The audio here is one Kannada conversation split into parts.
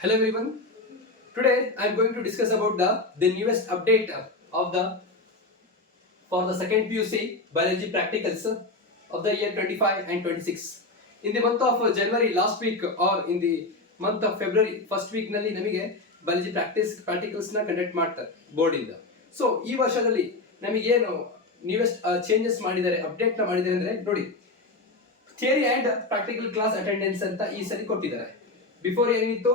Hello everyone. Today I am going to discuss about the newest update of the for the second PUC biology practicals of the year 25 and 26. In the month of January last week or in the month of February first week ನಲ್ಲಿ ನಮಗೆ biology practicals ನ ಕಂಡಕ್ಟ್ ಮಾಡ್ತಾರೆ ಬೋರ್ಡ್ ಇಂದ. ಸೊ ಈ ವರ್ಷದಲ್ಲಿ ನಮಗೆ ಏನು ನ್ಯೂಯೆಸ್ಟ್ ಚೇಂಜಸ್ ಮಾಡಿದ್ದಾರೆ ಅಪ್ಡೇಟ್ ನ ಮಾಡಿದ್ದಾರೆ ಅಂದ್ರೆ ನೋಡಿ theory and practical class attendance ಅಂತ ಈ ಸರಿ ಕೊಟ್ಟಿದ್ದಾರೆ. ಬಿಫೋರ್ ಏನಿತ್ತು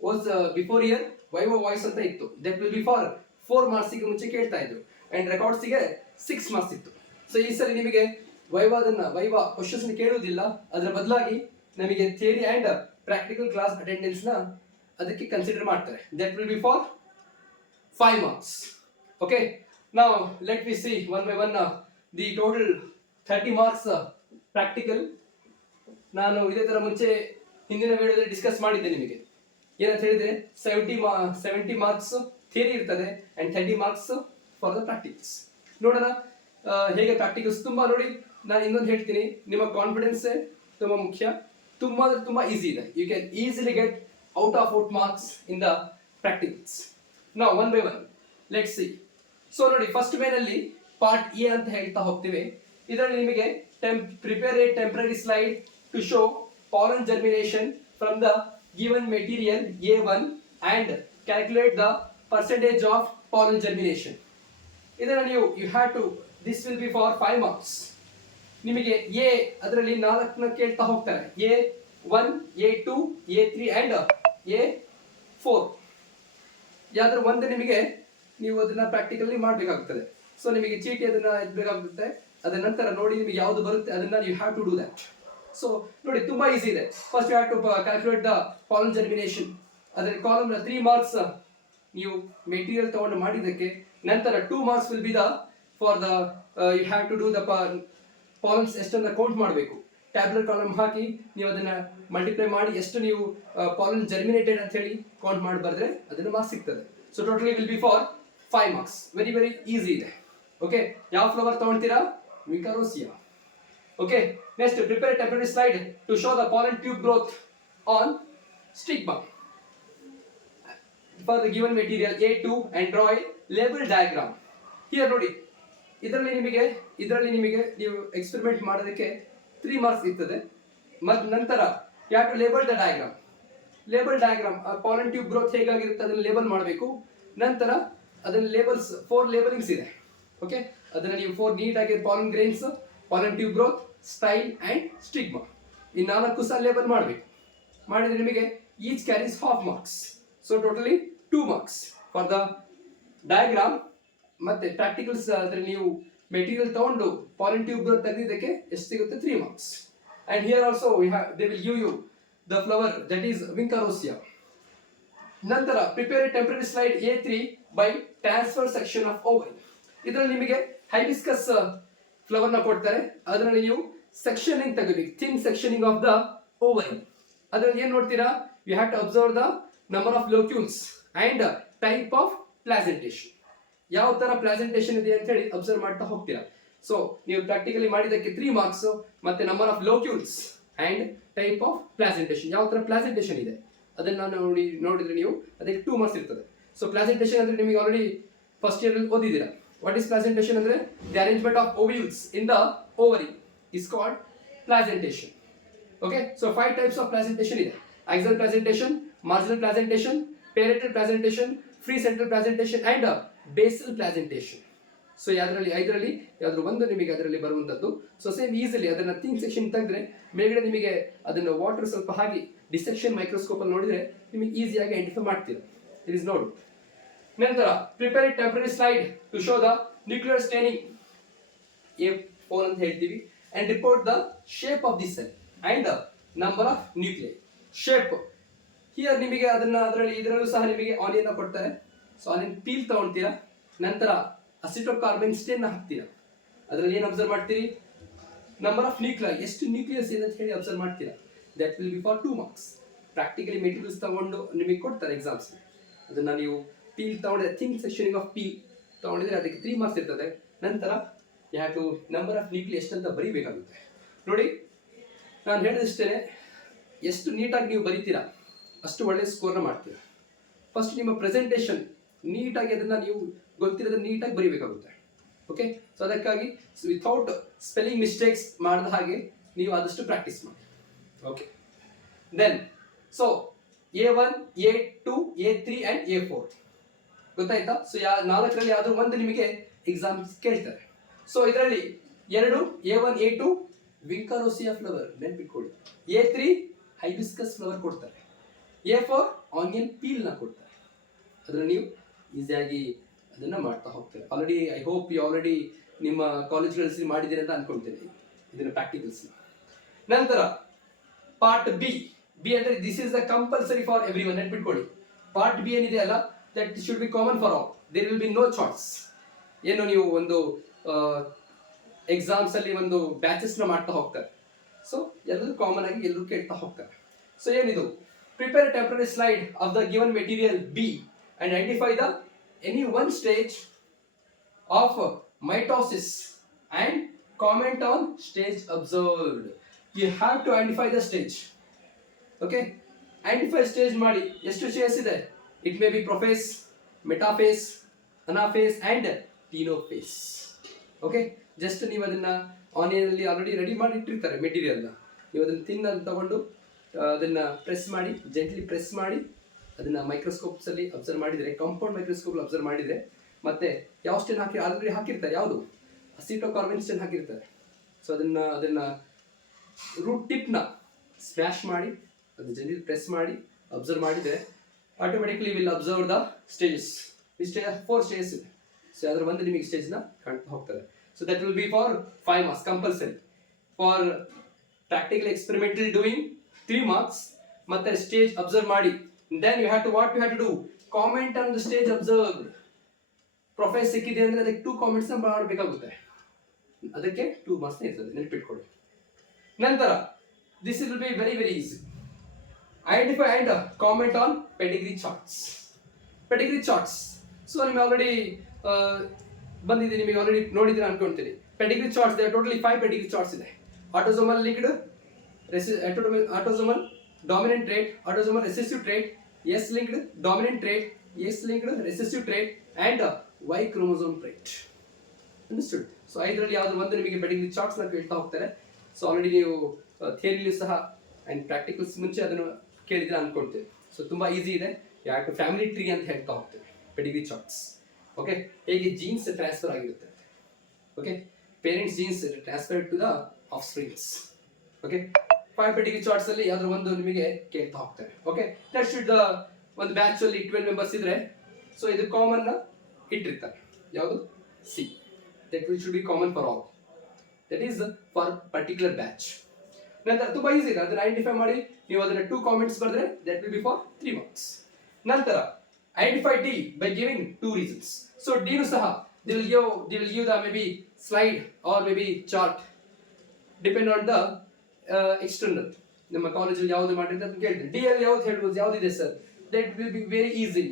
was before year viva voice ಅಂತ ಇತ್ತು. That will be for 4 marks ಗೆ ಮುಂಚೆ ಕೇಳ್ತಾ ಇದ್ರು ಅಂಡ್ ರೆಕಾರ್ಡ್ಸ್ ಗೆ 6 ಮಾರ್ಕ್ಸ್ ಇತ್ತು. ಸೊ ಈ ಸರಿ ನಿಮಗೆ ವೈವಾ ಕ್ವಶನ್ಸ್ ಕೇಳುವುದಿಲ್ಲ, ಅದರ ಬದಲಾಗಿ ನಮಗೆ theory and practical class attendance ನ ಅದಕ್ಕೆ ಕನ್ಸಿಡರ್ ಮಾಡ್ತಾರೆ. That will be for 5 marks. Okay, now let we see one by one the total 30 marks practical. ನಾನು ಇದೇ ತರ ಮುಂಚೆ ಹಿಂದಿನ ವಿಡಿಯೋದಲ್ಲಿ ಡಿಸ್ಕಸ್ ಮಾಡಿದ್ದೆ ನಿಮಗೆ. ಏನಂತ ಹೇಳಿದ್ರೆ 70 ಮಾರ್ಕ್ಸ್ ಥಿಯರಿ ಇರ್ತದೆ and 30 marks for the practicals. ನೋಡೋಣ ಹೇಗೆ ಪ್ರಾಕ್ಟಿಕಲ್ಸ್. ತುಂಬಾ ನೋಡಿ, ನಾನು ಇನ್ನೊಂದು ಹೇಳ್ತೀನಿ, ನಿಮ್ಮ ಕಾನ್ಫಿಡೆನ್ಸ್ ತುಂಬಾ ಮುಖ್ಯ. ತುಂಬಾ ಅಂದ್ರೆ ತುಂಬಾ ಈಸಿ ಇದೆ. You can easily get out of out marks in the practicals. ನಾವು one by one let see. So ನೋಡಿ, ಫಸ್ಟ್ ವೇನಲ್ಲಿ ಪಾರ್ಟ್ ಎ ಅಂತ ಹೇಳ್ತಾ ಹೋಗ್ತೀವಿ. ಇದರಲ್ಲಿ ನಿಮಗೆ prepare a temporary slide to show pollen germination from the given material A1 and calculate the percentage of pollen germination. ಇದನ್ನ ನೀವು you have to, this will be for 5 marks. ನಿಮಗೆ ಎ ಅದರಲ್ಲಿ 4ನ ಕೇಳ್ತಾ ಹೋಗ್ತಾರೆ. A1, A2, A3 and A4. ಯಾವ್ದಾದ್ರು ಒಂದು ನಿಮಗೆ ನೀವು ಅದನ್ನ ಪ್ರಾಕ್ಟಿಕಲಿ ಮಾಡಬೇಕಾಗುತ್ತದೆ. ಸೊ ನಿಮಗೆ ಚೀಟಿ ಅದನ್ನ ಬೇಕಾಗುತ್ತೆ. ಅದರ ನಂತರ ನೋಡಿ ನಿಮಗೆ ಯಾವುದು ಬರುತ್ತೆ ಅದನ್ನ you have to do that. So ನೋಡಿ, ತುಂಬಾ ಈಸಿ ಇದೆ. First you have to calculate the pollen germination. ಅದರ ಕಾಲಮ್ 3 ಮಾರ್ಕ್ಸ್ ನೀವು ಮೆಟೀರಿಯಲ್ ತಗೊಂಡು ಮಾಡಿದ್ದಕ್ಕೆ. ನಂತರ 2 marks will be the for the you have to do the pollens ಎಷ್ಟನ್ನ ಕೌಂಟ್ ಮಾಡಬೇಕು. ಟ್ಯಾಬ್ಲೆಟ್ ಕಾಲಮ್ ಹಾಕಿ ನೀವು ಅದನ್ನ ಮಲ್ಟಿಪ್ಲೈ ಮಾಡಿ ಎಷ್ಟು ನೀವು ಪಾಲನ್ ಜರ್ಮಿನೇಟೆಡ್ ಅಂತ ಹೇಳಿ ಕೌಂಟ್ ಮಾಡಿ ಬರೆದ್ರೆ ಅದನ್ನ ಮಾರ್ಕ್ಸ್ ಸಿಗ್ತದೆ. So totally will be for 5 marks. Very very easy ಇದೆ. ಓಕೆ, ಯಾವ flower ತಗೊಳ್ತೀರಾ? ವಿಕಾರೋಸಿಯಾ. Okay, next prepare a temporary slide to show the pollen tube growth on stigma for the given material A2 and draw a label diagram. Here ನೋಡಿ, ಇದರಲ್ಲಿ ನಿಮಗೆ ನೀವು ಎಕ್ಸ್ಪೆರಿಮೆಂಟ್ ಮಾಡೋದಕ್ಕೆ 3 ಮಾರ್ಕ್ಸ್ ಇರ್ತದೆ. ಮತ್ತು ನಂತರ you have to label the diagram. Label diagram pollen tube growth ಹೇಗಾಗಿರುತ್ತೆ ಅದನ್ನ ಲೇಬಲ್ ಮಾಡಬೇಕು. ನಂತರ ಅದನ್ನ ಲೇಬಲ್ಸ್ 4 ಲೇಬಲಿಂಗ್ಸ್ ಇದೆ. ಓಕೆ, ಅದನ್ನ ನೀವು 4 ನೀಟಾಗಿ pollen grains, pollen tube growth, style and stigma ಈ 4 ಸಹ ಲೇಬಲ್ ಮಾಡಬೇಕು. ಮಾಡಿದ್ರೆ ನಿಮಗೆ each carries half marks. So totally 2 marks for the diagram. ಮತ್ತೆ ಪ್ರಾಕ್ಟಿಕಲ್ಸ್ ಅಂದ್ರೆ ನೀವು ಮೆಟೀರಿಯಲ್ ತಗೊಂಡು ಪಾಲನ್ ಟ್ಯೂಬ್ ಗ್ರೋತ್ ತೆಗೆದಿದ್ದಕ್ಕೆ ಎಷ್ಟು ಸಿಗುತ್ತೆ? 3 marks. And here also they will give you the flower that is Vinca rosea. ನಂತರ prepare a temporary slide A3 by transfer section of ovary. ಇದರಲ್ಲಿ ನಿಮಗೆ ಹೈಬಿಸ್ಕಸ್ ಫ್ಲವರ್ ನ ಕೊಡ್ತಾರೆ. ಅದರಲ್ಲಿ ನೀವು ಸೆಕ್ಷನಿಂಗ್ ತೆಗಿಬೇಕು, thin sectioning of the ovary. ಅದರಲ್ಲಿ ಏನ್ ನೋಡ್ತೀರಾ? You have to observe the number of locules and type of placentation. ಯಾವ ತರ ಪ್ಲಾಸೆಂಟೇಷನ್ ಇದೆ ಅಂತ ಹೇಳಿ ಅಬ್ಸರ್ವ್ ಮಾಡ್ತಾ ಹೋಗ್ತೀರಾ. ಸೊ ನೀವು ಪ್ರಾಕ್ಟಿಕಲಿ ಮಾಡಿದಕ್ಕೆ 3 ಮಾರ್ಕ್ಸ್, ಮತ್ತೆ number of locules and type of placentation, ಯಾವ ತರ ಪ್ಲಾಸೆಂಟೇಷನ್ ಇದೆ ಅದನ್ನ ನೋಡಿದ್ರೆ ನೀವು ಅದಕ್ಕೆ 2 ಮಾರ್ಕ್ಸ್ ಇರ್ತದೆ. ಸೊ ಪ್ಲಾಸೆಂಟೇಷನ್ ಅಂದ್ರೆ ನಿಮಗೆ ಆಲ್ರೆಡಿ ಫಸ್ಟ್ ಇಯರ್ ಅಲ್ಲಿ ಓದಿದ್ದೀರಾ. What is placentation? ಅಂದ್ರೆ the arrangement of ovules in the ovary is called placentation. Okay, so 5 types of placentation ಇದೆ. axial placentation, marginal placentation, parietal placentation, free central placentation and basal placentation. So ಇದರಲ್ಲಿ ಯಾವ್ದಾದ್ರು ಒಂದು ನಿಮಗೆ ಅದರಲ್ಲಿ ಬರುವಂತದ್ದು. ಸೊ ಸೇಮ್ ಈಸಿಲಿ ಅದನ್ನ ಥಿನ್ ಸೆಕ್ಷನ್ ತೆಗೆದ್ರೆ ಮೇಲ್ಗಡೆ ನಿಮಗೆ ಅದನ್ನ ವಾಟರ್ ಸ್ವಲ್ಪ ಹಾಕಿ ಡಿಸೆಕ್ಷನ್ ಮೈಕ್ರೋಸ್ಕೋಪ್ ಅಲ್ಲಿ ನೋಡಿದ್ರೆ ನಿಮಗೆ ಈಸಿಯಾಗಿ ಐಡೆಂಟಿಫೈ ಮಾಡ್ತೀರಾ. ಇಟ್ ಇಸ್ ನೋಡು. ನಂತರ prepare temporary slide to show the nuclear staining A4 ಅಂತ ಹೇಳ್ತೀವಿ and report the shape of the cell and number of nuclei. Shape here ನಿಮಗೆ ಇದರಲ್ಲೂ ಸಹ ನಿಮಗೆ ಆನಿಯನ್ ಕೊಡ್ತಾರೆ. ಸೊ ಆನಿಯನ್ ಪೀಲ್ ತಗೊಳ್ತೀರಾ, ನಂತರ ಅಸಿಟೋಕಾರ್ಬನ್ ಸ್ಟೇನ್ ಹಾಕ್ತೀರಾ. ಅದರಲ್ಲಿ ಏನು ಅಬ್ಸರ್ವ್ ಮಾಡ್ತೀರಿ? ನಂಬರ್ ಆಫ್ ನ್ಯೂಕ್ಲಿಯೈ, ಎಷ್ಟು ನ್ಯೂಕ್ಲಿಯಸ್ ಇದೆ ಅಂತ ಹೇಳಿ ಅಬ್ಸರ್ವ್ ಮಾಡ್ತೀರಾ. That will be for 2 marks. Practically materials ತಗೊಂಡು ನಿಮಗೆ ಕೊಡ್ತಾರೆ ಎಕ್ಸಾಮ್ಸ್. ಅದನ್ನ ನೀವು ಪೀಲ್ ತಗೊಂಡಿದ್ರೆ ಥಿನ್ ಸೆಕ್ಷನಿಂಗ್ ಆಫ್ ಪೀಲ್ ತಗೊಂಡಿದ್ರೆ ಅದಕ್ಕೆ 3 ಮಾರ್ಕ್ಸ್ ಇರ್ತದೆ. ನಂತರ you have to number of nuclei ಎಷ್ಟಂತ ಬರೀಬೇಕಾಗುತ್ತೆ. ನೋಡಿ, ನಾನು ಹೇಳಿದಷ್ಟೇ ಎಷ್ಟು ನೀಟಾಗಿ ನೀವು ಬರೀತೀರಾ ಅಷ್ಟು ಒಳ್ಳೆ ಸ್ಕೋರ್ನ ಮಾಡ್ತೀರಾ. ಫಸ್ಟ್ ನಿಮ್ಮ ಪ್ರೆಸೆಂಟೇಷನ್ ನೀಟಾಗಿ ಅದನ್ನು ನೀವು ಗೊತ್ತಿರೋದನ್ನ ನೀಟಾಗಿ ಬರೀಬೇಕಾಗುತ್ತೆ. ಓಕೆ, ಸೊ ಅದಕ್ಕಾಗಿ ವಿಥೌಟ್ ಸ್ಪೆಲ್ಲಿಂಗ್ ಮಿಸ್ಟೇಕ್ಸ್ ಮಾಡಿದ ಹಾಗೆ ನೀವು ಆದಷ್ಟು ಪ್ರಾಕ್ಟೀಸ್ ಮಾಡಿ. Okay, then so A1, A2, A3 and A4 ಗೊತ್ತಾಯ್ತಾ? ಸೊ ನಾಲ್ಕರಲ್ಲಿ ಯಾವ್ದು ಒಂದು ನಿಮಗೆ ಎಕ್ಸಾಮ್ ಕೇಳ್ತಾರೆ. ಸೊ ಇದರಲ್ಲಿ ಎರಡು A1, A2 ವಿಂಕರೋಸಿಯಾ ಫ್ಲವರ್ ನೆನ್ಪಿಟ್ಕೊಳ್ಳಿ, A3 ಹೈಬಿಸ್ಕಸ್ ಫ್ಲವರ್ ಕೊಡ್ತಾರೆ, A4 ಆನಿಯನ್ ಪೀಲ್ನ ಕೊಡ್ತಾರೆ. ಅದನ್ನು ನೀವು ಈಸಿಯಾಗಿ ಅದನ್ನು ಮಾಡ್ತಾ ಹೋಗ್ತಾರೆ. Already I hope you already ನಿಮ್ಮ ಕಾಲೇಜ್ಗಳಲ್ಲಿ ಮಾಡಿದ್ದೀರಿ ಅಂತ ಅನ್ಕೊಳ್ತೇನೆ ಇದನ್ನು ಪ್ರಾಕ್ಟಿಕಲ್ಸ್ನ. ನಂತರ ಪಾರ್ಟ್ ಬಿ ಅಂದರೆ this is the compulsory for everyone. ನೆನ್ಪಿಟ್ಕೊಳ್ಳಿ, ಪಾರ್ಟ್ ಬಿ ಏನಿದೆ ಅಲ್ಲ, that should be common for all. There will be no choice. ಏನು ನೀವು ಒಂದು ಎಕ್ಸಾಮ್ಸ್ ಅಲ್ಲಿ ಒಂದು ಬ್ಯಾಚಸ್ನ ಮಾಡ್ತಾ ಹೋಗ್ತಾರೆ. ಸೊ ಎಲ್ಲರೂ ಕಾಮನ್ ಆಗಿ ಎಲ್ಲರೂ ಕೇಳ್ತಾ ಹೋಗ್ತಾರೆ. ಸೊ ಏನಿದು, prepare temporary slide of the given material B and identify the any one stage of mitosis and comment on stage observed. You have to identify the stage. Okay, identify stage ಮಾಡಿ. ಎಷ್ಟು ಸ್ಟೇಜ್ ಇದೆ? It may be prophase, metaphase, anaphase and telophase. Okay, just ನೀವು ಅದನ್ನ ಆನಿಯನಲ್ಲಿ ಆಲ್ರೆಡಿ ರೆಡಿ ಮಾಡಿ ಇಟ್ಟಿರ್ತಾರೆ ಮೆಟೀರಿಯಲ್ನ. ನೀವು ಅದನ್ನು ತಿನ್ನೋದು ತಗೊಂಡು ಅದನ್ನ ಪ್ರೆಸ್ ಮಾಡಿ, ಜೆಂಟ್ಲಿ ಪ್ರೆಸ್ ಮಾಡಿ, ಅದನ್ನ ಮೈಕ್ರೋಸ್ಕೋಪ್ಸಲ್ಲಿ ಅಬ್ಸರ್ವ್ ಮಾಡಿದರೆ, ಕಾಂಪೌಂಡ್ ಮೈಕ್ರೋಸ್ಕೋಪ್ ಅಬ್ಸರ್ವ್ ಮಾಡಿದರೆ, ಮತ್ತೆ ಯಾವ ಸ್ಟೇನ್ ಆಲ್ರೆಡಿ ಹಾಕಿರ್ತಾರೆ, ಯಾವುದು ಅಸಿಟೋಕಾರ್ಬನ್ ಸ್ಟೇನ್ ಹಾಕಿರ್ತಾರೆ. ಸೊ ಅದನ್ನ ರೂಟ್ ಟಿಪ್ನ ಸ್ಮ್ಯಾಶ್ ಮಾಡಿ, ಅದು ಜೆಂಟ್ಲಿ ಪ್ರೆಸ್ ಮಾಡಿ ಅಬ್ಸರ್ವ್ ಮಾಡಿದರೆ automatically will observe the stages. ಈ ಸ್ಟೇಜ್ 4 ಸ್ಟೇಜಸ್ ಇದೆ. ಸೊ ಅದರ ಒಂದು ನಿಮಗೆ ಸ್ಟೇಜ್ನ ಕಾಣ್ತಾ ಹೋಗ್ತಾರೆ. So that will be for 5 marks compulsory. For practical experimental doing 3 marks. ಮತ್ತೆ ಸ್ಟೇಜ್ ಅಬ್ಸರ್ವ್ ಮಾಡಿ. Then you have to do comment on the stage observe. Profile ಸಿಕ್ಕಿದೆ ಅಂದ್ರೆ ಅದಕ್ಕೆ 2 comments ಮಾಡಬೇಕಾಗುತ್ತೆ. ಅದಕ್ಕೆ 2 marks ಇರ್ತದೆ, ನೆನಪಿಟ್ಕೊಳ್ಳಿ. ನಂತರ this will be very easy. Identify and comment on pedigree charts. Pedigree charts so ನಿಮಗೆ ಆಲ್ರೆಡಿ ಬಂದಿದೆ, ನಿಮಗೆ ಆಲ್ರೆಡಿ ನೋಡಿದ್ರೆ ಅನ್ಕೊಳ್ತೀನಿ. Pedigree charts totally 5 pedigree charts ಇದೆ. Autosomal linked, autosomal dominant trait, autosomal recessive trait, X linked dominant trait, X linked recessive trait and Y chromosome trait. Understood? So 5ರಲ್ಲಿ ಯಾವುದು ಒಂದು ನಿಮಗೆ ಪೆಡಿಗ್ರಿ ಚಾರ್ಟ್ಸ್ ನ ಕೇಳ್ತಾ ಹೋಗ್ತಾರೆ. ಸೊ ಆಲ್ರೆಡಿ ನೀವು ಥಿಯರಿಲಿ ಸಹ ಅಂಡ್ ಪ್ರಾಕ್ಟಿಕಲ್ಸ್ ಮುಂಚೆ ಅದನ್ನು ಕೇಳಿದ್ರೆ ಅನ್ಕೊಳ್ತೇವೆ. ಸೊ ತುಂಬಾ ಈಸಿ ಇದೆ. ಯಾಕೆ ಫ್ಯಾಮಿಲಿ ಟ್ರೀ ಅಂತ ಹೇಳ್ತಾ ಹೋಗ್ತೇವೆ ಪೆಡಿಗ್ರಿ ಚಾರ್ಟ್ಸ್. ಓಕೆ, ಹೇಗೆ ಜೀನ್ಸ್ ಟ್ರಾನ್ಸ್ಫರ್ ಆಗಿರುತ್ತೆ. Okay, parents genes transfer to the offsprings. Okay, 5 pedigree charts ಅಲ್ಲಿ ಯಾವ್ದಾದ್ರು ಒಂದು ನಿಮಗೆ ಕೇಳ್ತಾ ಹೋಗ್ತಾರೆ. ಓಕೆ, ದಟ್ ಶುಡ್ ಒಂದು ಬ್ಯಾಚ್ ಅಲ್ಲಿ 12 ಮೆಂಬರ್ಸ್ ಇದ್ರೆ, ಸೊ ಇದು ಕಾಮನ್ ನ ಇಟ್ಟಿರ್ತಾರೆ. ಯಾವುದು? C. That will should be common for all. That is for particular batch. ನಂತರ ತುಂಬಾ ಈಸಿ ಇದೆ, ಅದನ್ನ ಐಡೆಂಟಿಫೈ ಮಾಡಿ ನೀವು ಅದನ್ನ 2 comments ಬರೆದ್ರೆ that will be for 3 marks. ನಂತರ identify D by giving 2 reasons. So D ನು ಸಹ they will give the maybe slide or maybe chart depend on the external. ನಮ್ಮ ಕಾಲೇಜಲ್ಲಿ ಯಾವುದು ಮಾಡಿದ್ರೆ ಅಂತ ಕೇಳಿದ್ರೆ ಡಿ ಅಲ್ಲಿ ಯಾವ್ದು ಹೇಳ್ಬೋದು, ಯಾವ್ದಿದೆ sir? That will be very easy.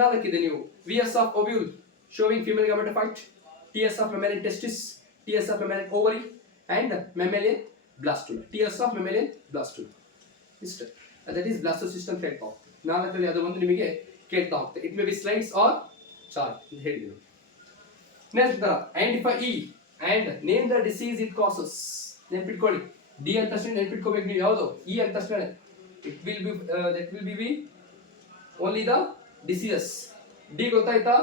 4 ಇದೆ. ನೀವು VS of ovule showing female gametophyte, TS of mammalian testis, TS of mammalian ovary and mammalian blastula. TS of mammalian blastula. ಇಷ್ಟೇ. ದಟ್ ಈಸ್ ಬ್ಲಾಸ್ಟೋಸಿಸ್ಟ್ ಅಂತ ಹೇಳ್ತಾ ಹೋಗ್ತದೆ. 4ರಲ್ಲಿ ಅದು ಒಂದು ನಿಮಗೆ ಕೇಳ್ತಾ ಹೋಗ್ತದೆ. It may be slides or chart ಅಂತ ಹೇಳಿದ್ರು. ನಂತರ identify E and name the disease it causes. ನೆನ್ಪಿಟ್ಕೊಳ್ಳಿ, ಡಿ ಅಂತ ತಕ್ಷಣ ನೆನ್ಪಿಟ್ಕೋಬೇಕು ನೀವು ಯಾವುದು. ಇ ಅಂತ ತಕ್ಷಣ it will be that will be only the diseases. D ಗೊತ್ತಾಯ್ತಾ?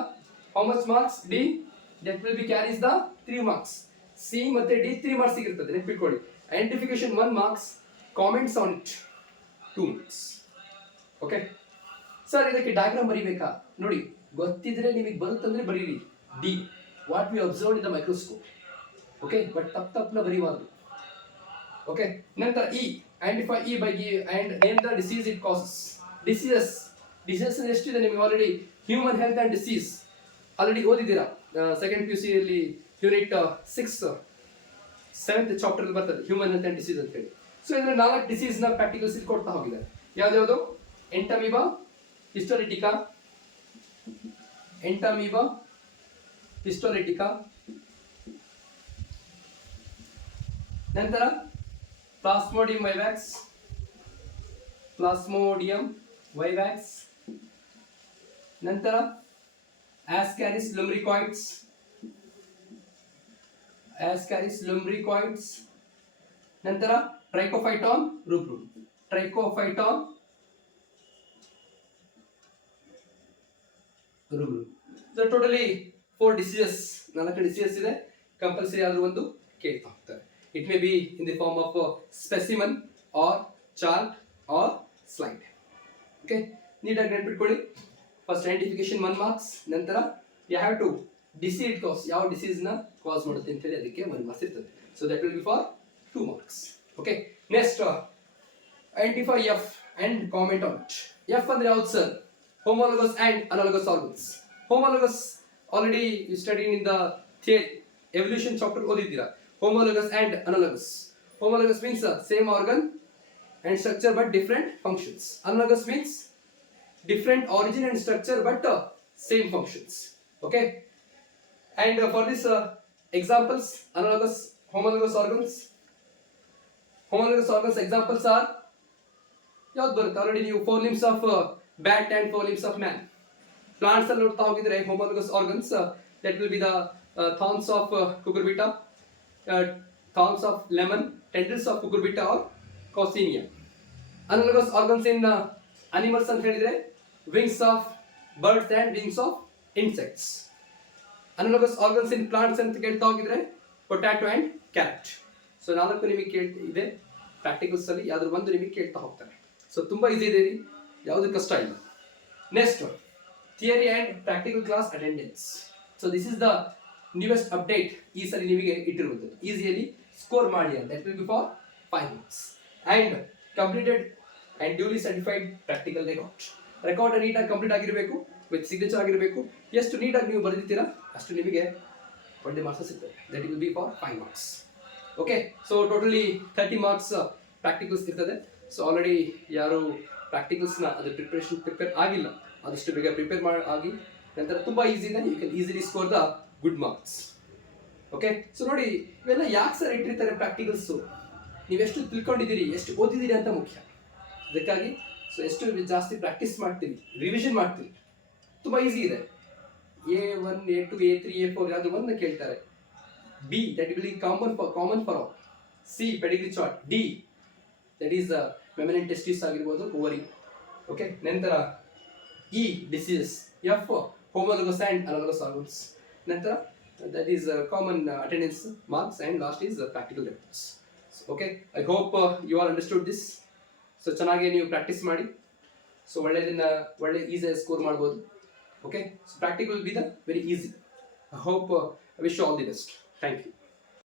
How much marks? D that will be caries the 3 marks. C ಮತ್ತೆ ಡಿ 3 marks ಸಿಗಿರ್ತದೆ, ನೆನ್ಪಿಟ್ಕೊಳ್ಳಿ. Identification 1 marks, comments on it 2 marks. Okay sir, ಇದಕ್ಕೆ ಡಯಾಗ್ರಾಮ್ ಬರೀಬೇಕಾ? ನೋಡಿ, ಗೊತ್ತಿದ್ರೆ ನಿಮಗೆ ಬರುತ್ತಂದ್ರೆ ಬರೀರಿ. D what we observe in the microscope. Okay, but ತಪ್ಪನ್ನ ಬರೀಬಾರ್ದು. ಓಕೆ, ನಂತರ E identify E by and name the disease it causes. Diseases ಎಷ್ಟಿದೆ ನಿಮಗೆ ಆಲ್ರೆಡಿ? Human health and disease already ಓದಿದ್ದೀರಾ. ಸೆಕೆಂಡ್ PUC ಅಲ್ಲಿ ಯೂನಿಟ್ 6 7th ಚಾಪ್ಟರ್ ಬರ್ತದೆ ಹ್ಯೂಮನ್ ಹೆಲ್ತ್ ಅಂಡ್ ಡಿಸೀಸ್ ಅಂತ ಹೇಳಿ. ಸೊ ಇದರ 4 ಡಿಸೀಸ್ ನ ಪ್ರಾಕ್ಟಿಕಲ್ಸ್ ಇಲ್ಲಿ ಕೊಡ್ತಾ ಹೋಗಿದ್ದಾರೆ. ಯಾವ್ದು? ಎಂಟಮೀಬಾ ಹಿಸ್ಟೋಲಿಟಿಕಾ, ನಂತರ ಪ್ಲಾಸ್ಮೋಡಿಯಂ ವೈವ್ಯಾಕ್ಸ್, ಪ್ಲಾಸ್ಮೋಡಿಯಂ ವೈವ್ಯಾಕ್ಸ್, ನಂತರ ಆಸ್ಕ್ಯಾರಿಸ್ ಲುಂಬ್ರಿಕಾಯ್ಡ್ಸ್, ನಂತರ Trichophyton rubrum. So totally 4 diseases, 4 diseases ಇದೆ. ಕಂಪಲ್ಸರಿ ಆದ್ರೂ ಒಂದು ಕೇಳ್ತಾ ಹೋಗ್ತಾರೆ. It may be in the form of specimen or chart or slide. Okay, ನೀಟಾಗಿ ನೆನ್ಪಿಟ್ಕೊಳ್ಳಿ. ಫಸ್ಟ್ ಐಡೆಂಟಿಫಿಕೇಶನ್ 1 ಮಾರ್ಕ್ಸ್, ನಂತರ you have to decide cause, ಯಾವ ಡಿಸೀಸ್ ನ ಕಾಸ್ ಮಾಡುತ್ತೆ ಅಂತ ಹೇಳಿ ಅದಕ್ಕೆ 1 ಮಾರ್ಕ್ಸ್ ಇರ್ತದೆ. So that will be for 2 marks. Okay, next identify F and comment on it. F ಅಂದ್ರೆ ಯಾವ್ದು sir? homologous and analogous organs. Homologous already you studied in the evolution chapter ಓದಿದ್ದೀರಾ. Homologous and analogous. Homologous means same organ and structure but different functions. Analogous means different origin and structure but same functions. Okay, and for this examples, analogous, homologous organs examples are ಯಾವ್ದು ಬರುತ್ತೆ? ಆಲ್ರೆಡಿ ನೀವು 4 limbs of bat and 4 limbs of man. Plants ಅಲ್ಲಿ ನೋಡ್ತಾ ಹೋಗಿದ್ರೆ homologous organs, that will be the thorns of cucurbita, thorns of lemon, tendrils of cucurbita or coccinea. Analogous organs in animals ಅಂತ ಹೇಳಿದ್ರೆ wings of birds and wings of insects. Analogous organs in plants ಅಂತ ಕೇಳ್ತಾ ಹೋಗಿದ್ರೆ potato and carrot. ಸೊ 4 ನಿಮಗೆ ಇದೆ ಪ್ರಾಕ್ಟಿಕಲ್ಸ್ ಅಲ್ಲಿ, ಯಾವ್ದು ಒಂದು ನಿಮಗೆ ಕೇಳ್ತಾ ಹೋಗ್ತಾರೆ. ಸೊ ತುಂಬಾ ಈಸಿ ಇದೆ ರೀ, ಯಾವುದು ಕಷ್ಟ ಇಲ್ಲ. Next theory and practical class attendance. So this is the newest update ಈ ಸರಿ ನಿಮಗೆ ಇಟ್ಟಿರುವುದು. ಈಸಿಯಲ್ಲಿ ಸ್ಕೋರ್ ಮಾಡಿ ಅಂತ. That will be for 5 marks. And completed and duly certified practical record ನೀಟಾಗಿ ಕಂಪ್ಲೀಟ್ ಆಗಿರಬೇಕು, ವಿತ್ ಸಿಗ್ನೇಚರ್ ಆಗಿರಬೇಕು. ಎಷ್ಟು ನೀಟಾಗಿ ನೀವು ಬರೆದಿರ್ತೀರಾ ಅಷ್ಟು ನಿಮಗೆ 20 ಮಾರ್ಕ್ಸ್ ಸಿಗ್ತದೆ. That will be for 5 marks. Okay, so totally 30 marks practicals ಇರ್ತದೆ. ಸೊ ಆಲ್ರೆಡಿ ಯಾರು ಪ್ರಾಕ್ಟಿಕಲ್ಸ್ನ ಅದು ಪ್ರಿಪೇರ್ ಆಗಿಲ್ಲ, ಆದಷ್ಟು ಬೇಗ ಪ್ರಿಪೇರ್ ಆಗಿ ನಂತರ ತುಂಬ ಈಸಿ ಇದೆ. You can easily score the good marks. Okay, so ನೋಡಿ ಇವೆಲ್ಲ ಯಾಕೆ ಸರ್ ಇಟ್ಟಿರ್ತಾರೆ ಪ್ರಾಕ್ಟಿಕಲ್ಸು? ನೀವೆಷ್ಟು ತಿಳ್ಕೊಂಡಿದ್ದೀರಿ, ಎಷ್ಟು ಓದಿದ್ದೀರಿ ಅಂತ ಮುಖ್ಯ. ಅದಕ್ಕಾಗಿ ಸೊ ಎಷ್ಟು ಜಾಸ್ತಿ ಪ್ರಾಕ್ಟೀಸ್ ಮಾಡ್ತೀವಿ, ರಿವಿಷನ್ ಮಾಡ್ತೀವಿ, ತುಂಬ ಈಸಿ ಇದೆ. A1, A2, A3, A4 ಯಾವುದು ಒಂದು ಕೇಳ್ತಾರೆ. B that will be common for all. C pedigree chart. D that is mammalian testis ಆಗಿರಬಹುದು, ovary. ಓಕೆ, ನಂತರ E diseases. F homologous and analogous organs. ನಂತರ that is common attendance marks, and last is practical reports. So, okay, I hope you all understood this. So ಚೆನ್ನಾಗಿ ನೀವು ಪ್ರಾಕ್ಟೀಸ್ ಮಾಡಿ. ಸೊ ಒಳ್ಳೆ ಈಸಿಯಾಗಿ ಸ್ಕೋರ್ ಮಾಡ್ಬೋದು. Okay, so practical will be the very easy. I hope I wish you all the best. Thank you.